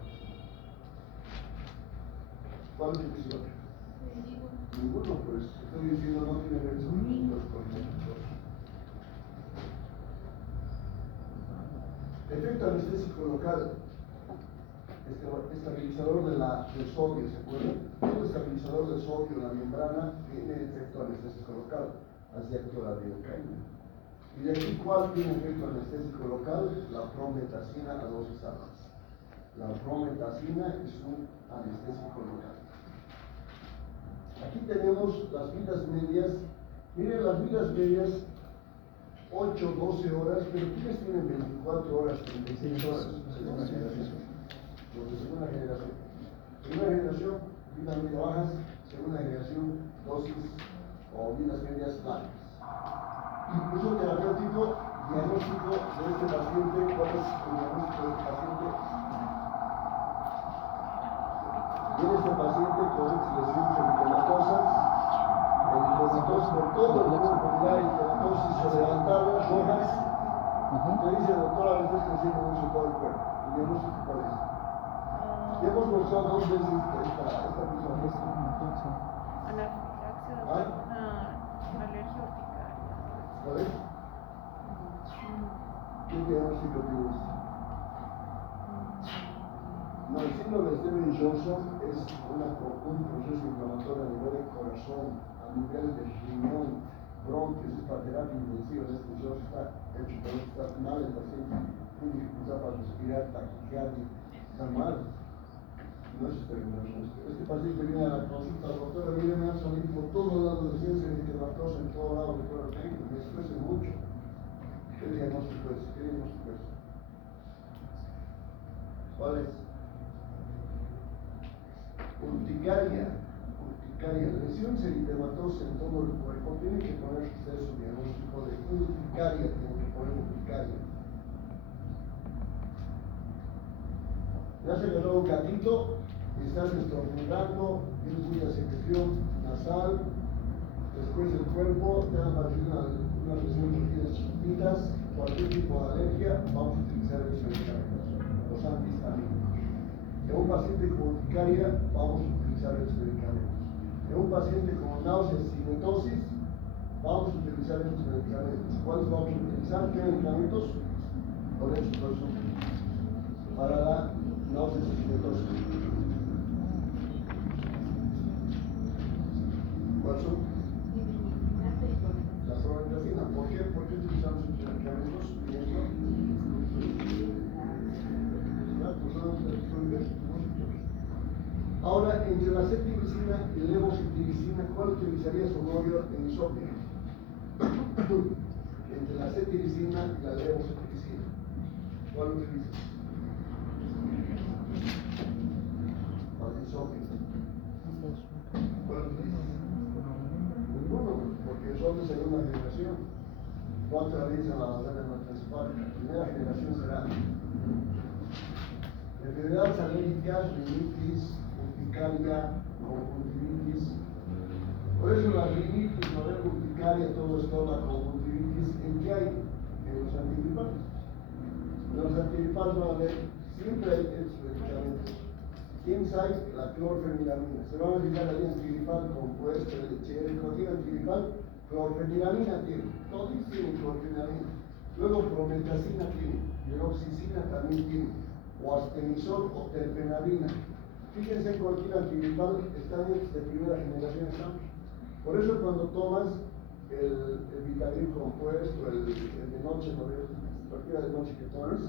¿Cuál es el que Ninguno, pues estoy diciendo no tiene efectos colinérgicos. Efecto anestésico local. Estabilizador del sodio, ¿se acuerdan? El estabilizador del sodio en la membrana tiene efecto anestésico local, así actúa la lidocaína. ¿Y de aquí cuál tiene efecto anestésico local? La prometacina a dosis altas. La promethazina es un anestésico local. Aquí tenemos las vidas medias. Miren las vidas medias, 8, 12 horas, pero ¿quiénes tienen 24 horas, 36 horas? Segunda generación. Los de segunda generación. Primera generación, vidas medias bajas. Segunda generación, dosis o vidas medias largas. Impulso terapéutico, diagnóstico de este paciente. ¿Cuál es el diagnóstico de este paciente? Viene este paciente con lesiones eritematosas, eritematosis por todo el cuerpo, eritematosis sobre las rojas. Te dice, doctora, a veces creciendo mucho todo el cuerpo. ¿Y diagnóstico cuál es? Ya hemos mostrado 2 veces esta misma fiesta. Anafilaxia, ¿Ah? una alergia urticaria. ¿Cuál es? ¿Qué diagnóstico tienes? No, el síndrome de Stevens-Johnson es un proceso inflamatorio a nivel de corazón, a nivel de riñón, bronquios, es para terapia intensiva. Este show está hecho para estar mal el paciente, tiene dificultad para respirar, taquicardia, está mal. No es Stevens-Johnson. Este paciente viene a la consulta, doctora, mire, me han salido por todos lados lesiones eritematosa en todos lados de todo el tengo, me expreso mucho. ¿Qué diagnóstico es? ¿Qué diagnóstico es? ¿Cuál es? Urticaria, lesiones eritematosa en todo el cuerpo. Tiene que poner usted su diagnóstico de urticaria, tiene que poner urticaria. Ya se agarró un gatito, estás estornudando, tienes mucha secreción nasal, después el cuerpo te han aparecido unas lesiones chiquititas, cualquier tipo de alergia, vamos a utilizar esos medicamentos, los antihistamínicos. En un paciente con urticaria, vamos a utilizar estos medicamentos. En un paciente con náuseas y cinetosis, vamos a utilizar estos medicamentos. ¿Cuáles vamos a utilizar? ¿Qué medicamentos? Con estos para la náuseas y cinetosis. ¿Cuáles son? La promethazina. ¿Por qué? ¿Por qué utilizamos estos medicamentos? Ahora, entre la cetirizina y la levocetirizina, ¿cuál utilizaría su novio en insomnio? Entre la cetirizina y la levocetirizina, ¿cuál utiliza? Para el insomnio. ¿Cuál utiliza? Ninguno, porque son de segunda generación. No atraviesan la barrera hematoencefálica. La primera generación será enfermedades alérgicas, rinitis, urticaria, conjuntivitis. Por eso la rinitis, la urticaria, todo esto, la conjuntivitis, ¿en qué hay? En los antigripales. En los antigripales van a haber, siempre hay estos medicamentos. ¿Quiénes hay? La clorfeniramina. Se van a fijar ahí antigripal compuesto, lechero, cualquier antigripal, clorfeniramina tiene. Todos tienen clorfeniramina. Luego promethazina tiene, hidroxicina también tiene, o astenisol o terfenadina. Fíjense, cualquier antigripal está de primera generación estamos. Por eso cuando tomas el Vitagrip compuesto, el de noche, cualquiera de noche que tomes,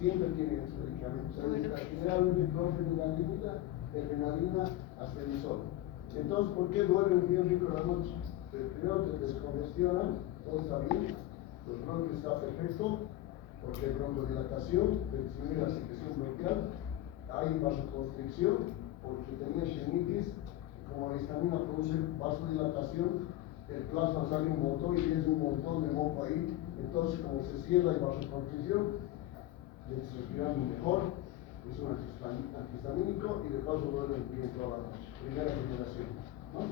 siempre tiene estos medicamentos. Generalmente clorfeniramina, terfenadina, astenisol. Entonces, ¿por qué duermen bien rico la noche? Primero te descongestionan, todo está bien, los bronquios está perfecto, porque hay broncodilatación, disminuye la secreción bronquial, hay vasoconstricción, porque tenía rinitis, como la histamina produce vasodilatación, el plasma sale un montón y tienes un montón de moco ahí, entonces como se cierra y vasoconstricción, respirando mejor, es un antihistamínico y de paso duerme bien toda la noche, primera generación, ¿no?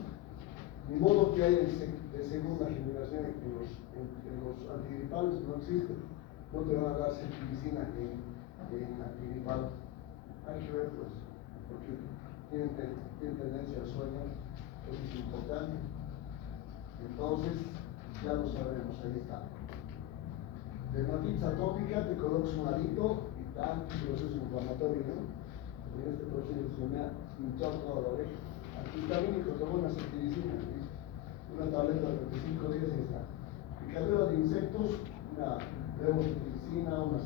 Ni modo que haya de segunda generación en los antigripales, no existe. No te van a dar cetirizina en antigripal. Hay que ver, pues, porque tienen tendencia al sueño, eso es importante. Entonces, ya lo sabemos, ahí está. Dermatitis atópica, te colocas un alito y tal, proceso inflamatorio, ¿no? En este proceso se me ha hinchado toda la oreja. Antihistamínico, tomó una cetirizina, una tableta de 25 días y está. Picadura de insectos, una levocetirizina, una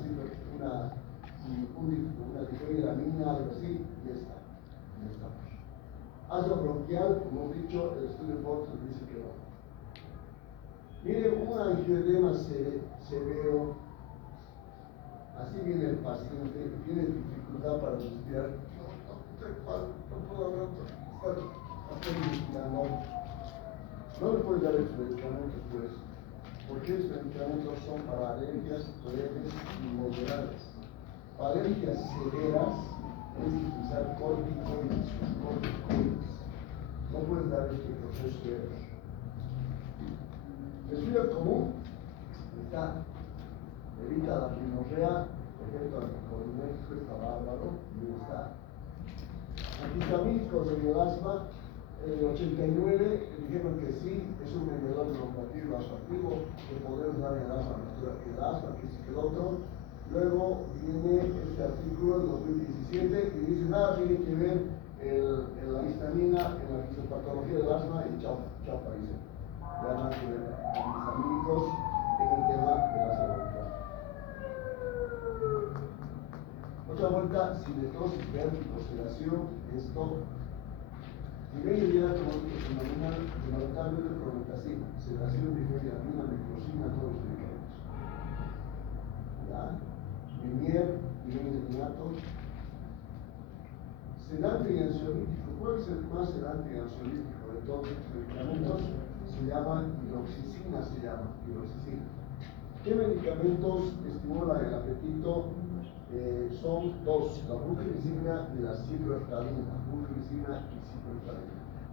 una difenidramina, algo así, y ya está. Ya estamos. Ácido bronquial, como hemos dicho, el estudio Porter dice que no. Miren, un angioedema severo, así viene el paciente, tiene dificultad para respirar. No puedo hablar, hasta respirando. No le puedes dar estos medicamentos, pues, porque estos medicamentos son para alergias leves y moderadas. Para alergias severas, tienes que utilizar corticoides. No puedes dar este proceso severo. El estudio común está, evita la rinorrea, efecto anticolinérgico, está bárbaro, y está. Antihistamínicos en el asma, en el 89 dijeron que sí, es un inhibidor broncoactivo activo que podemos dar en el asma natural, el asma, que es el otro. Luego viene este artículo del 2017 y dice nada tiene que ver la histamina en la fisiopatología del asma y chao parece. Ya nada que ver antihistamínicos en el tema de la salud. Otra vuelta, cinetosis, vértigo, sedación, esto. Nivel de vida fundamentalmente promethazina, sedación, difenidramina, microcina, todos los medicamentos. ¿Ya? Minier, nitrato. Sedante y ansiolítico. ¿Cuál es el más sedante y ansiolítico de todos estos medicamentos? Se llama hidroxicina, ¿Qué medicamentos estimulan el apetito? Son dos, la brugherisina y la ciprofloxacina.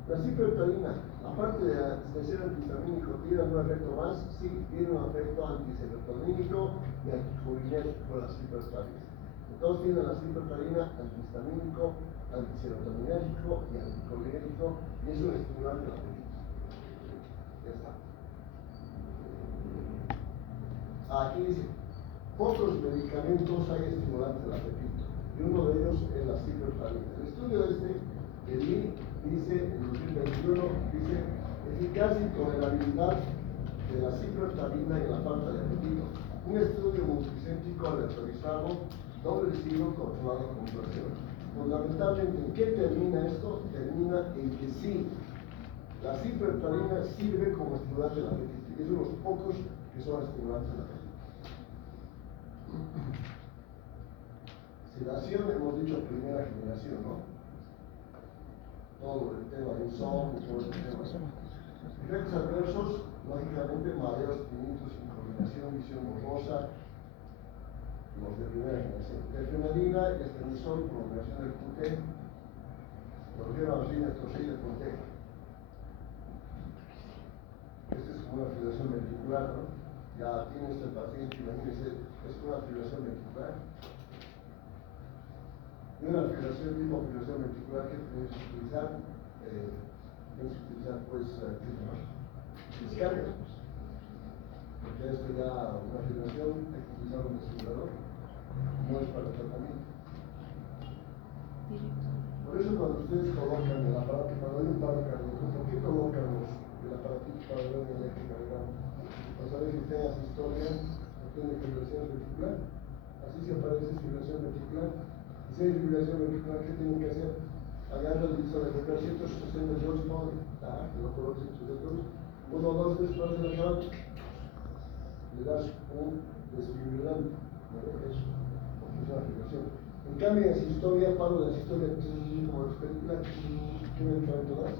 La ciprofloxacina, aparte de ser antihistamínico, ¿tiene algún efecto más? Sí, tiene un efecto antiserotonínico y anticolinérgico la ciprofloxacina. Entonces tiene la ciprofloxacina antihistamínico, antiserotoninérgico y anticolinérgico, y es un estimulante del apetito. Ya está. Aquí dice, pocos medicamentos hay estimulantes del apetito, y uno de ellos es la ciprofloxacina. El estudio el I dice, en 2021, dice, eficacia y tolerabilidad de la ciprofloxacina y la falta de apetito. Un estudio multicéntrico aleatorizado, doble siglo controlado con placebo. Fundamentalmente, ¿en qué termina esto? Termina en que sí, la ciprofloxacina sirve como estimulante del apetito, y es uno de los pocos que son estimulantes del apetito. Sedación, hemos dicho primera generación, ¿no? Todo el tema de insomnio, todo el tema. Efectos adversos, lógicamente, mareos, pimientos, incoordinación, visión borrosa, los de primera generación. Terfenadina, estrenisol, prolongación del QT, lorguera, tosina, conteja. Esta es como una fibrilación ventricular, ¿no? Ya tiene este paciente, imagínense, es una fibrilación ventricular. Y una fibrilación tipo fibrilación ventricular que tenemos que utilizar, pues, escáneres, pues. Porque esto ya, una fibrilación, hay que utilizar un estimulador, no es para el tratamiento. Por eso cuando ustedes colocan el aparato para ver un paro cardíaco, ¿por qué colocan el aparatito para ver el electrocardiograma? Para saber si tengas historia, no tiene fibrilación ventricular. Así se aparece fibrilación ventricular. Y si hay fibrilación ventricular, ¿qué tienen que hacer? Agarra el disco de tocar 160 joules por que lo coloques en tus dedos. 1 o 2 veces para el aparato, le das un desfibrilante. Eso, porque es una fibrilación. En cambio, en sistolia, paro de sistolia, como las películas, ¿qué medicamento das?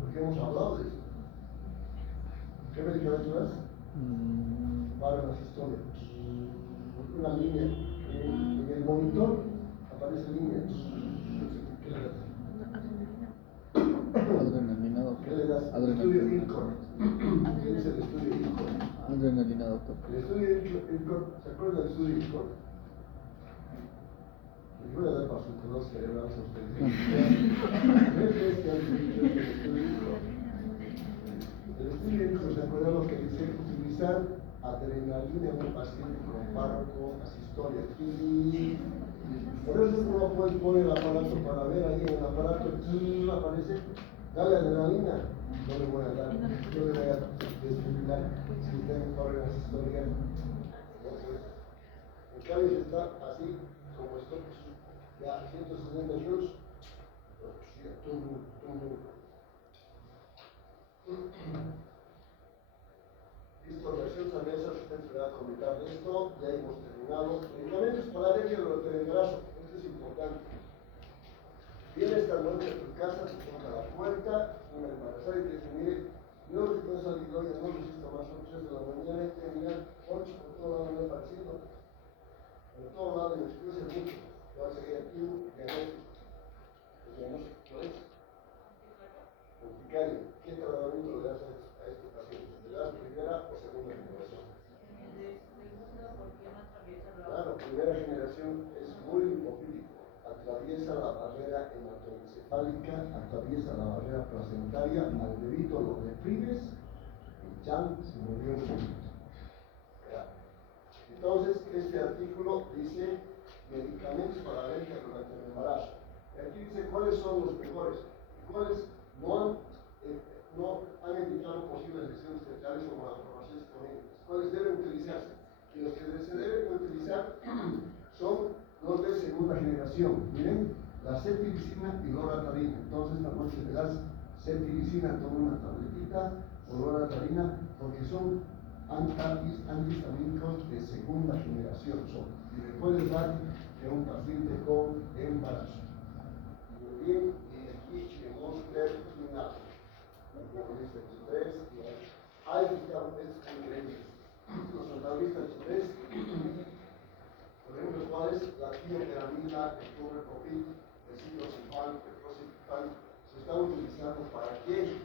Porque hemos hablado de eso. ¿Qué medicamento das? Paro de la sistolia. Una línea. En el monitor aparece línea. ¿Qué le das? Adrenalina, doctor. ¿Qué le das? Estudio INCOR. ¿Qué es el estudio INCOR? Adrenalina, doctor. El estudio INCOR, ¿se acuerdan del estudio INCOR? Les voy a dar para sus dos cerebrales a ustedes. ¿Ves que han dicho el estudio INCOR? El estudio INCOR, ¿se acuerdan lo que dice? Utilizar adrenalina en un paciente con párroco asistolia. Por eso uno puede poner el aparato para ver ahí en el aparato, aparece, dale adrenalina. No le voy a dar, yo le voy a desfibrilar si usted me corre asistolia. comentar de esto, ya hemos terminado. Medicamentos para alergia durante el embarazo, esto es importante. Viene esta noche a tu casa, te toca la puerta, una embarazada y te dice, mire, no que puede salir hoy, no resista más, son 3 de la mañana, y te mirar 8 por todo lado me parecido. Por todo lado me excluye mucho. ¿Cuál sería aquí un diagnóstico? El diagnóstico es urticaria. ¿Qué tratamiento le das a estos pacientes? ¿Le das primera o segunda generación? Claro, primera generación es muy hipofílico. Atraviesa la barrera hematoencefálica, atraviesa la barrera placentaria, al bebito lo reprimes y ya se murió el bebito. Entonces, este artículo dice medicamentos para alergia durante el embarazo. Y aquí dice cuáles son los mejores y cuáles no han evitado posibles lesiones terciarias o malformaciones congénitas. ¿Cuáles deben utilizarse? Y los que se deben utilizar son los de segunda generación. Miren, la ceftriaxona y loratadina. Entonces, esta noche le das ceftriaxona, toma una tabletita, o loratadina, porque son antihistamínicos de segunda generación. Y le puedes dar a un paciente con embarazo. Muy bien, y aquí tenemos terminado. Hay estos ingredientes. Los antagonistas 3, por ejemplo, cuáles la tioperamida, el clorprofil, el ciclocifán, el procifán, se están utilizando para qué?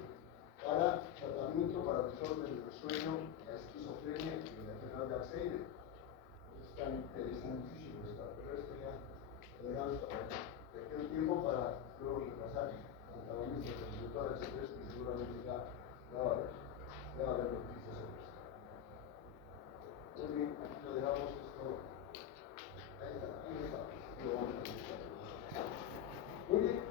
Para tratamiento para desorden del sueño, la esquizofrenia y la enfermedad de Alzheimer. Es tan interesantísimo esta, pero esto ya lo dejamos para el tiempo para luego repasar antagonistas del receptor H3 que seguramente ya va a haber noticias sobre esto. Muy bien, aquí lo dejamos esto. Ahí está, lo vamos a buscar. Muy bien.